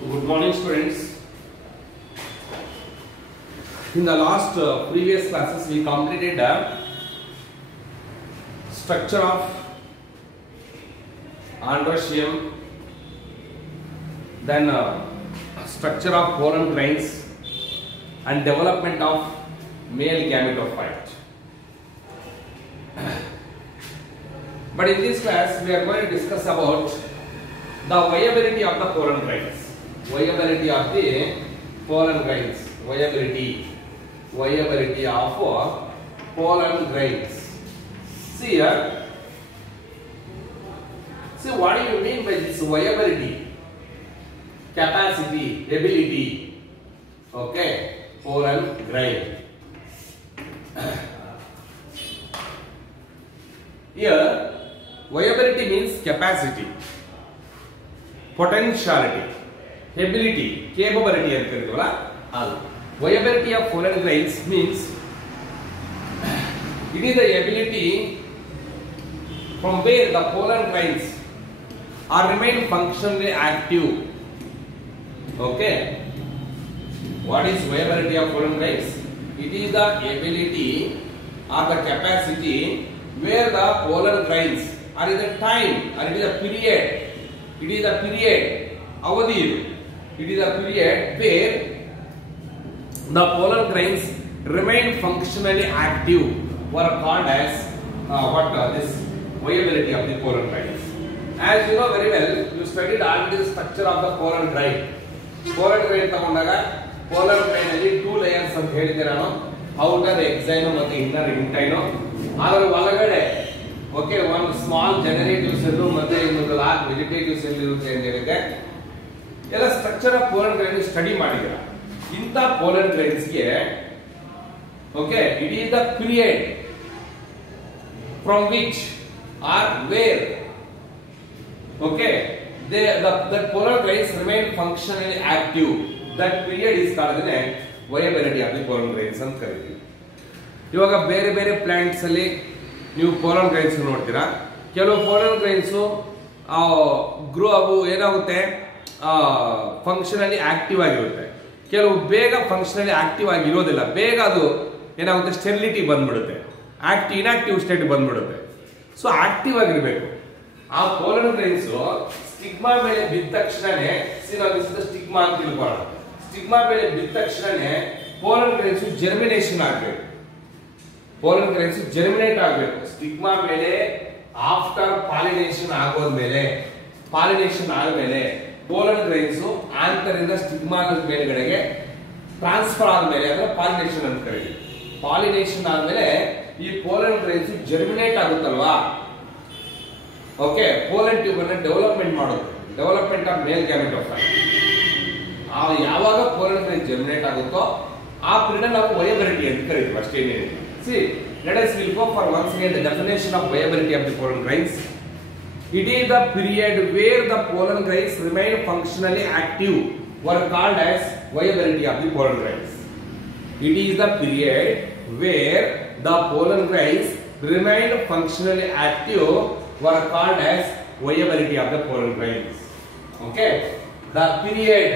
Good morning, students. In the last previous classes, we completed the structure of androecium, then structure of pollen grains, and development of male gametophyte. But in this class, we are going to discuss about the viability of the pollen grains. Viability of the pollen grains. Viability of pollen grains. See here. See, what do you mean by this viability? Capacity, ability. Okay, pollen grain. Here, viability means capacity, potentiality, ability, capability. Viability of pollen grains means it is the ability from where the pollen grains are remain functionally active. Okay. What is viability of pollen grains? It is the ability or the capacity where the pollen grains are in the time or it is a period. It is a period. Avadhi. It is a period where the pollen grains remain functionally active, were called as this viability of the pollen grains. As you know very well, you studied already the structure of the pollen grain. Pollen grain tagondaga pollen grain alli two layers anta helide nanu, outer exino ಮತ್ತು inner intino. ಅದರ ಒಳಗಡೆ okay ಒಂದು small generative cell ಮತ್ತೆ ಇನ್ನೊಂದು large vegetative cell ಇರುತ್ತೆ ಅಂತ ಹೇಳಿದೆ. ಎಲ್ಲ structure of pollen grain study ಮಾಡಿದಿರ. ಇಂತ ಪೋಲನ್ ಗ್ರೈನ್ಸ್ ಗೆ okay it is the period from which are were okay the pollen grains remain functionally active. That period is called the viability of the pollen grains ಅಂತ ಕರೀತೀವಿ. ಇವಾಗ ಬೇರೆ ಬೇರೆ plants ಅಲ್ಲಿ ನೀವು ಪೋಲನ್ ಗ್ರೈನ್ಸ್ ನೋಡ್ತೀರಾ. ಕೆಲವು ಪೋಲನ್ ಗ್ರೈನ್ಸ್ ಗ್ರೋ ಅವು ಏನಾಗುತ್ತೆ ಫಂಕ್ಷನಲಿ ಆಕ್ಟಿವ್ ಆಗಿರುತ್ತೆ. ಕೆಲವು ಬೇಗ ಫಂಕ್ಷನಲಿ ಆಕ್ಟಿವ್ ಆಗಿರೋದಿಲ್ಲ. ಬೇಗ ಅದು ಏನಾಗುತ್ತೆ ಸ್ಟೆರಿಲಿಟಿ ಬಂದ್ಬಿಡುತ್ತೆ, ಇನ್ಆಕ್ಟಿವ್ ಸ್ಟೇಟ್ ಬಂದ್ಬಿಡುತ್ತೆ. ಸೊ ಆಕ್ಟಿವ್ ಆಗಿರ್ಬೇಕು. ಆ ಪೋಲನ್ ಗ್ರೈನ್ಸ್ ಸ್ಟಿಗ್ಮಾ ಮೇಲೆ ಬಿದ್ದ ತಕ್ಷಣನೇ ಸ್ಟಿಗ್ಮಾ ಅಂತ ತಿಳ್ಕೊಳ್ಳೋಣ. ಸ್ಟಿಗ್ಮಾ ಮೇಲೆ ಬಿದ್ದ ತಕ್ಷಣನೇ ಪೋಲನ್ ಗ್ರೈನ್ಸ್ ಜರ್ಮಿನೇಷನ್ ಆಗಬೇಕು. ಪೋಲನ್ ಗ್ರೈನ್ಸ್ ಜರ್ಮಿನೇಟ್ ಆಗಬೇಕು. ಸ್ಟಿಗ್ಮಾ ಮೇಲೆ ಆಫ್ಟರ್ ಪಾಲಿನೇಷನ್ ಆಗೋದ್ಮೇಲೆ ಆದ್ಮೇಲೆ ಪೋಲನ್ ಗ್ರೈನ್ಸ್ ಆಂತರಿಂದ ಸ್ಟಿಗ್ಮಾ ಮೇಲ್ಗಡೆಗೆ ಟ್ರಾನ್ಸ್ಫರ್ ಆದ್ಮೇಲೆ ಅಂದ್ರೆ ಪಾಲಿನೇಷನ್ ಅಂತ ಕರೀತೀವಿ. ಪಾಲಿನೇಷನ್ ಆದ್ಮೇಲೆ ಈ ಪೋಲನ್ ಗ್ರೈನ್ಸ್ ಜರ್ಮಿನೇಟ್ ಆಗುತ್ತಲ್ವಾ. ಓಕೆ, ಪೋಲನ್ ಟ್ಯೂಬ್ ಅನ್ನ ಡೆವಲಪ್ಮೆಂಟ್ ಮಾಡೋದು, ಡೆವಲಪ್ಮೆಂಟ್ ಆಫ್ ಮೇಲ್ ಗ್ಯಾಮೆಟೋಫೈಟ್. ಯಾವಾಗ ಪೋಲನ್ ಗ್ರೈನ್ಸ್ ಜರ್ಮಿನೇಟ್ ಆಗುತ್ತೋ ಆ ಪೀರಿಯಡ್ ನಾವು ವಯಬಿಲಿಟಿ ಅಂತ ಕರೀತೀವಿ. ಅಷ್ಟೇನೇನಿಲ್ಲ. See, let us will go for once again the definition of viability of the pollen grains. It is the period where the pollen grains remain functionally active, were called as viability of the pollen grains. It is the period where the pollen grains remain functionally active, were called as viability of the pollen grains. Okay, the period,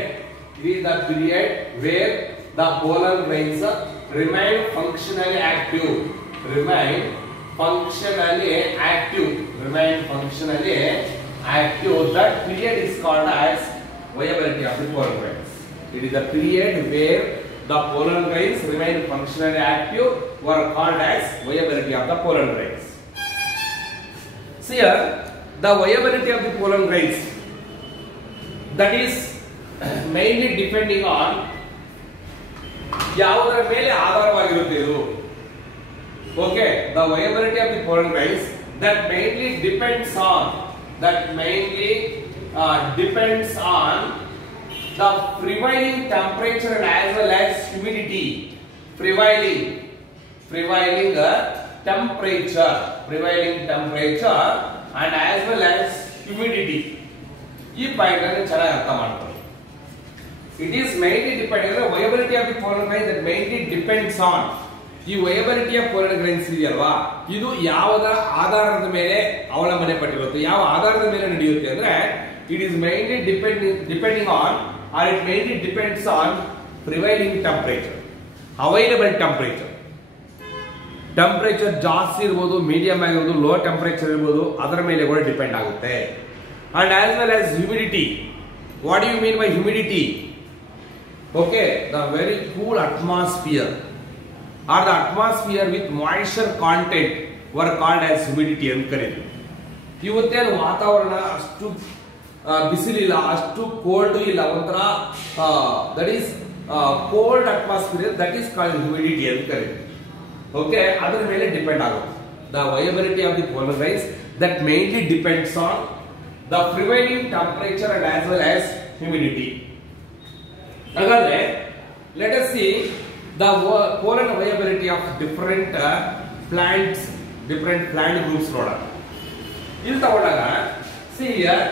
it is the period where the pollen grains remain functionally active. That period is called as viability of the pollen grains. It is the period where the pollen grains remain functionally active, were called as viability of the pollen grains. See here, the viability of the pollen grains, that is mainly depending on ಯಾವುದರ ಮೇಲೆ ಆಧಾರವಾಗಿರುತ್ತೆ ಇದು. Okay, the viability of the pollen grains that mainly depends on the prevailing temperature and as well as humidity. Prevailing temperature and as well as humidity. ಈ point ಅನ್ನು ಚೆನ್ನಾಗಿ ಅರ್ಥ ಮಾಡ್ಕೊಳ್ಳಿ. It is mainly depending on the viability of the pollen grain that mainly depends on ಈ viability of pollen grains ಇದೆಯಲ್ವಾ, ಇದು ಯಾವುದರ ಆಧಾರದ ಮೇಲೆ ಅವಲಂಬನೆ ಪಟ್ಟಿರುತ್ತೆ, ಯಾವ ಆಧಾರದ ಮೇಲೆ ನಡೆಯುತ್ತೆ ಅಂದ್ರೆ it is mainly depending on or it mainly depends on prevailing temperature, available temperature. Temperature ಜಾಸ್ತಿ ಇರ್ಬೋದು, ಮೀಡಿಯಂ ಆಗಿರ್ಬೋದು, ಲೋ ಟೆಂಪರೇಚರ್ ಇರ್ಬೋದು, ಅದರ ಮೇಲೆ ಕೂಡ ಡಿಪೆಂಡ್ ಆಗುತ್ತೆ. And as well as humidity. What do you mean by humidity? Okay, the very cool atmosphere or the atmosphere with moisture content were called as humidity ಅಂತ ಕರೀತೀವಿ. ಇವತ್ತೇನು ವಾತಾವರಣ ಅಷ್ಟು ಬಿಸಿಲಿಲ್ಲ, ಅಷ್ಟು ಕೋಲ್ಡ್ ಇಲ್ಲ, ಒಂಥರ that is cold atmosphere, that is called humidity ಅಂತ ಕರೀತೀವಿ. ಓಕೆ, ಅದರ ಮೇಲೆ ಡಿಪೆಂಡ್ ಆಗುತ್ತೆ. The viability of the polar grains that mainly depends on the prevailing temperature and as well as humidity. ಹಾಗಾದ್ರೆ let us see the polar viability of different plants, different plant groups ನೋಡೋಣ. ಇಲ್ಲಿ ತಗೊಂಡಾಗ see here,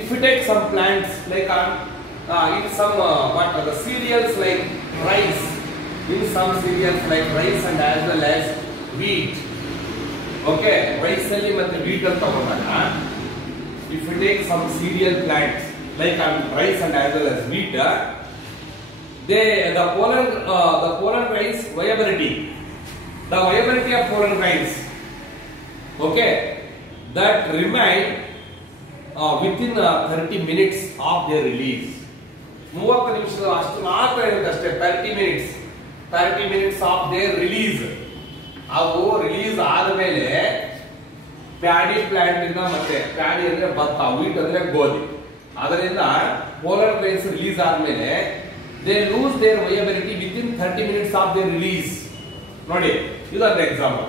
if you take some plants like in some what the cereals like rice, in some cereals like rice and as well as wheat. Okay, rice alli matte wheat anta tagondhaga, if you take some cereal plants like rice and as well as wheat, the pollen grains viability, the viability of pollen grains, okay, that remain within 30 minutes of their release. 30 ನಿಮಿಷದ ಅಷ್ಟು ಮಾತ್ರ ಇರುತ್ತೆ ಅಷ್ಟೇ. 30 minutes of their release. ಅವು release ಆದಮೇಲೆ paddy plant ಇಂದ, ಮತ್ತೆ paddy ಅಂದ್ರೆ ಭತ್ತ, ವೀಟ್ ಅಂದ್ರೆ ಗೋಧಿ, ಅದರಿಂದ ಪೋಲಾರ್ ಗ್ರೈನ್ಸ್ ರಿಲೀಸ್ ಆದ್ಮೇಲೆ they lose their viability within 30 minutes of their release. ನೋಡಿ, ಇದೊಂದು example.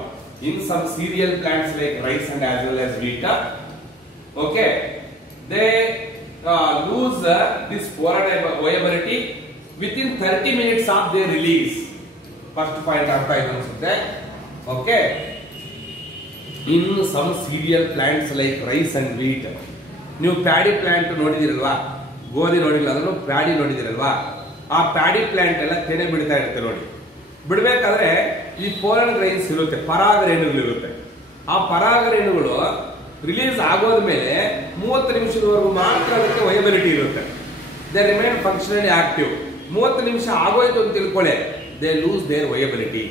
In some cereal plants like rice and as well as wheat, okay, they lose this polar viability within 30 minutes of their release. First point artha idu ansutte. Okay, in some cereal plants like rice and wheat, ನೀವು paddy plant ನೋಡಿದಿರಲ್ವಾ, ಗೋಧಿ ನೋಡಿಲ್ಲ, ಅದನ್ನು paddy ನೋಡಿದಿರಲ್ವಾ, ಆ paddy plant ಎಲ್ಲ ತೆನೆ ಬಿಡ್ತಾ ಇರುತ್ತೆ ನೋಡಿ. ಬಿಡಬೇಕಾದ್ರೆ ಈ ಪೋಲಾರ್ ಗ್ರೈನ್ಸ್ ಇರುತ್ತೆ, ಪರಾಗ ರೇಣುಗಳು ಇರುತ್ತೆ. ಆ ಪರಾಗ ರೇಣುಗಳು ರಿಲೀಸ್ ಆಗೋದ್ಮೇಲೆ 30 ನಿಮಿಷದವರೆಗೂ ಮಾತ್ರ ಅದಕ್ಕೆ ವಯಬಿಲಿಟಿ ಇರುತ್ತೆ. They remain functionally active. 30 ನಿಮಿಷ ಆಗೋಯ್ತು ಅಂತ ತಿಳ್ಕೊಳ್ಳೆ, ದೇ ಲೂಸ್ ದೇರ್ ವಯಬಿಲಿಟಿ.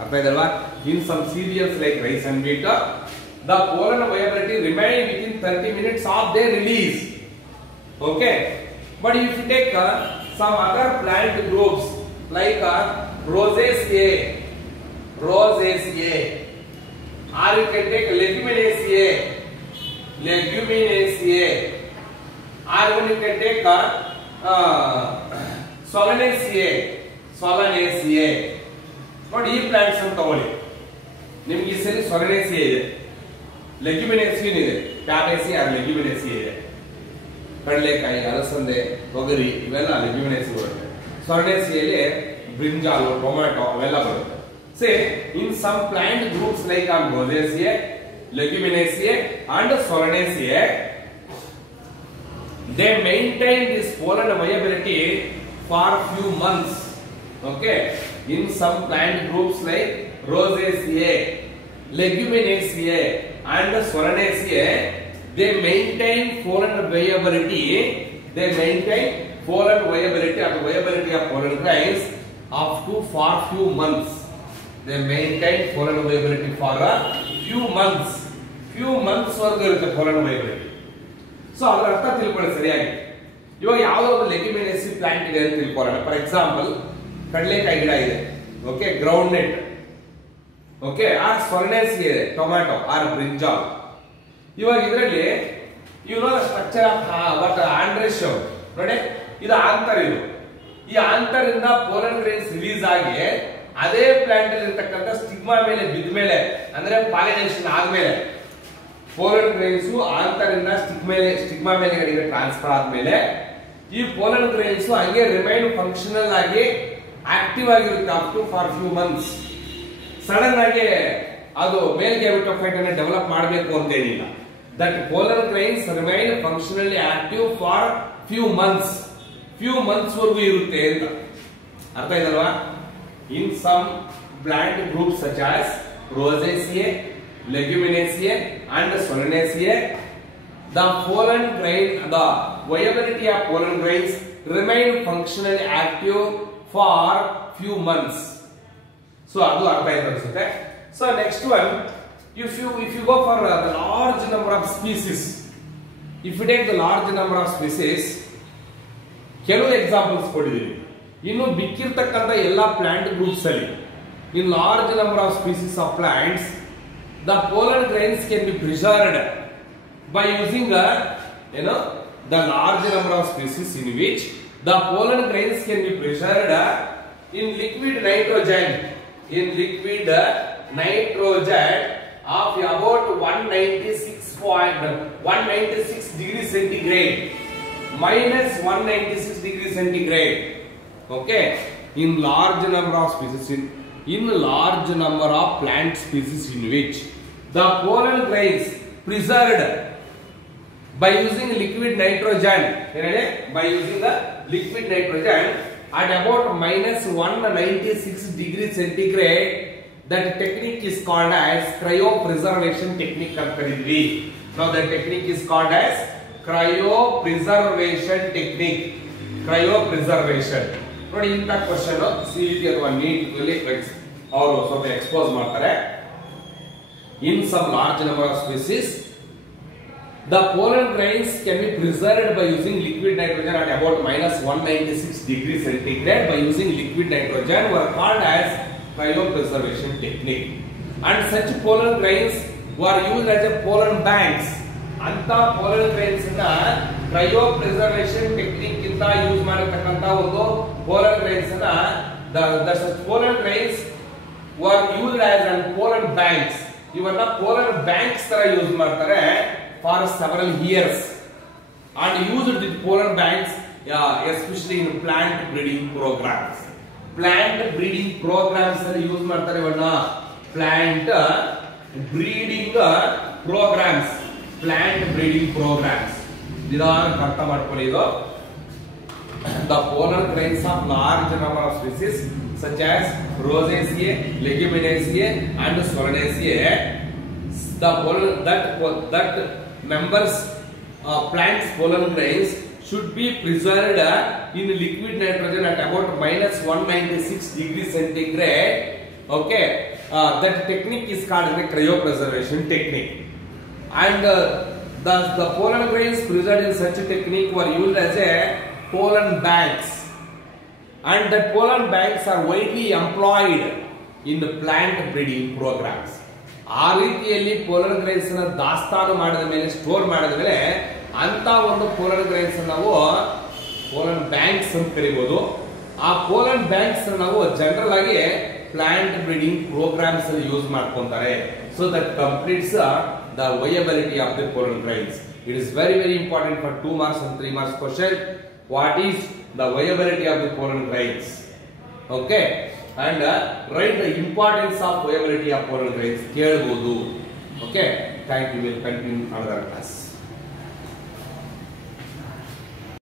ಅರ್ಥ ಇದಲ್ವಾ? In some cereals like rice and wheat, the polar viability remain within 30 minutes of their release. Okay, but if you take some other plant groups like Rosaceae, or you can take Leguminosae, or even you can take Solanaceae. ನೋಡಿ, ಈ plants ಅಂತ ತಗೊಳ್ಳಿ. ನಿಮ್ಗೆ ಈ ಸರಿ Solanaceae ಇದೆ, Leguminosae ಇದೆ, Fabaceae or Leguminosae ಇದೆ. ಕಡಲೆಕಾಯಿ, ಅಲಸಂದೆ, ತೊಗರಿ ಇವೆಲ್ಲ Leguminosae ಬರುತ್ತೆ. Solanaceae ಅಲ್ಲಿ ಬ್ರಿಂಜಾಲ್, ಟೊಮ್ಯಾಟೊ ಅವೆಲ್ಲ ಬರುತ್ತೆ. Say in some plant groups like Rosaceae, Leguminosae and Solanaceae, they maintain this pollen viability for few months. Okay, in some plant groups like Rosaceae, Leguminosae and Solanaceae, they maintain pollen viability. They maintain pollen viability or the viability of pollen grains up to for few months. They maintain pollen viability for a few months. Few months ವರೆಗೂ ಇರುತ್ತೆ pollen viability. So ಅದರ ಅರ್ಥ ತಿಳ್ಕೊಳ್ಳಿ ಸರಿಯಾಗಿ. ಇವಾಗ ಯಾವುದೋ ಒಂದು ಲೆಗ್ಯುಮಿನೇಸಿ plant ಇದೆ ಅಂತ ತಿಳ್ಕೊಳ್ಳೋಣ. ಫಾರ್ ಎಕ್ಸಾಂಪಲ್, ಕಡಲೆಕಾಯಿ ಗಿಡ ಇದೆ, okay, groundnut, okay, or Solanaceae ಇದೆ, ಟೊಮ್ಯಾಟೊ ಆರ್ ಬ್ರಿಂಜಾಲ್. ಇವಾಗ ಇದರಲ್ಲಿ you know the structure of what androecium ನೋಡಿ, ಇದು ಆಂತರ್. ಇದು ಈ ಆಂತರಿಂದ ಪೋಲನ್ ಗ್ರೈನ್ಸ್ ರಿಲೀಸ್ ಆಗಿ ಅದೇ ಪ್ಲಾಂಟ್ ಅಲ್ಲಿ ಇರತಕ್ಕಂತ ಸ್ಟಿಗ್ಮಾ ಮೇಲೆ ಬಿದ್ದ ಮೇಲೆ, ಅಂದ್ರೆ ಪಾಲಿನೇಷನ್ ಆದ್ಮೇಲೆ ಪೋಲನ್ ಗ್ರೈನ್ಸ್ ಆಂತರಿಂದ ಸ್ಟಿಗ್ಮಾ ಮೇಲೆ ಟ್ರಾನ್ಸ್ಫರ್ ಆದ್ಮೇಲೆ ಈ ಪೋಲನ್ ಗ್ರೈನ್ಸ್ ಹಂಗೆ ರಿಮೈನ್ ಫಂಕ್ಷನಲ್ ಆಗಿ ಆಕ್ಟಿವ್ ಆಗಿರುತ್ತೆ up to for few months. Sudden ಆಗಿ ಅದು ಮೇಲ್ ಗ್ಯಾವಿಟೋಫೈಟ್ ಅನ್ನು ಡೆವಲಪ್ ಮಾಡಬೇಕು ಅಂತ ಏನಿಲ್ಲ. That pollen grains remain functionally active for few months ವರೆಗೂ ಇರುತ್ತೆ ಅಂತ ಅರ್ಥ ಇದಲ್ವಾ? In some plant groups such as Rosaceae, Leguminosae and Solanaceae, the pollen grain, the viability of pollen grains remain functionally active for few months. So adu artha aaytu ansutte. So next one, if you go for the large number of species, if you take the large number of species, ಕೆಲವು examples ಕೊಟ್ಟಿದ್ದೀವಿ. ಇನ್ನು ಬಿಕ್ಕಿರ್ತಕ್ಕಂಥ ಎಲ್ಲ plant groups ಅಲ್ಲಿ in large number of species of plants, the pollen grains can be preserved by using the large number of species in which the pollen grains can be preserved in liquid nitrogen of about 196 degrees centigrade minus 196 degrees centigrade. Okay, in large number of species in large number of plant species in which the pollen grains preserved by using liquid nitrogen, by using the liquid nitrogen at about minus 196 degrees centigrade, that technique is called as cryopreservation technique. Now the technique is called as cryopreservation technique. Cryopreservation. ನೋಡಿ ಇಂತ question CET ಅಥವಾ neat ನಲ್ಲಿ ಅವರು ಸ್ವಲ್ಪ expose ಮಾಡ್ತಾರೆ. In some large number of species, the pollen grains can be preserved by using liquid nitrogen at about minus 196 degrees centigrade. By using liquid nitrogen were called as cryopreservation technique. And such pollen grains were used as a pollen banks. Anta pollen grains na cryopreservation technique ಇಂದ use ಮಾಡತಕ್ಕಂತ ಒಂದು pollen grains na the such pollen grains were used as pollen banks. ಇವನ್ನ pollen banks ತರ use ಮಾಡ್ತಾರೆ for several years, and used the pollen banks especially in plant breeding programs. Plant breeding programs ಅಲ್ಲಿ use ಮಾಡ್ತಾರೆ ಇವನ್ನ plant breeding programs. Plant breeding programs. ನಿಧಾನಕ್ಕೆ ಅರ್ಥ ಮಾಡ್ಕೊಳ್ಳಿ ಇದು. The pollen grains of large number of species such as Rosaceae, Leguminosae and Solanaceae, the pollen that members plants pollen grains should be preserved in liquid nitrogen at about minus 196 degrees centigrade. Okay, that technique is called the cryopreservation technique. And the pollen grains preserved in such a technique were used as a pollen banks, and the pollen banks are widely employed in the plant breeding programs. ಆ ರೀತಿಯಲ್ಲಿ pollen grains ಅನ್ನು ದಾಸ್ತಾನು ಮಾಡಿದ ಮೇಲೆ store ಮಾಡಿದ ಮೇಲೆ ಅಂತ ಒಂದು pollen grains ನಾವು pollen banks ಅಂತ ಕರೀಬಹುದು. ಆ pollen banks ನಾವು ಜನರಲ್ ಆಗಿ plant breeding programs ಅಲ್ಲಿ ಯೂಸ್ ಮಾಡ್ಕೊಂತಾರೆ. So that completes the viability of the pollen grains. It is very important for 2 marks and 3 marks question. What is the viability of the pollen grains? Okay, and write the importance of viability of pollen grains. Okay, thank you. We'll continue another class.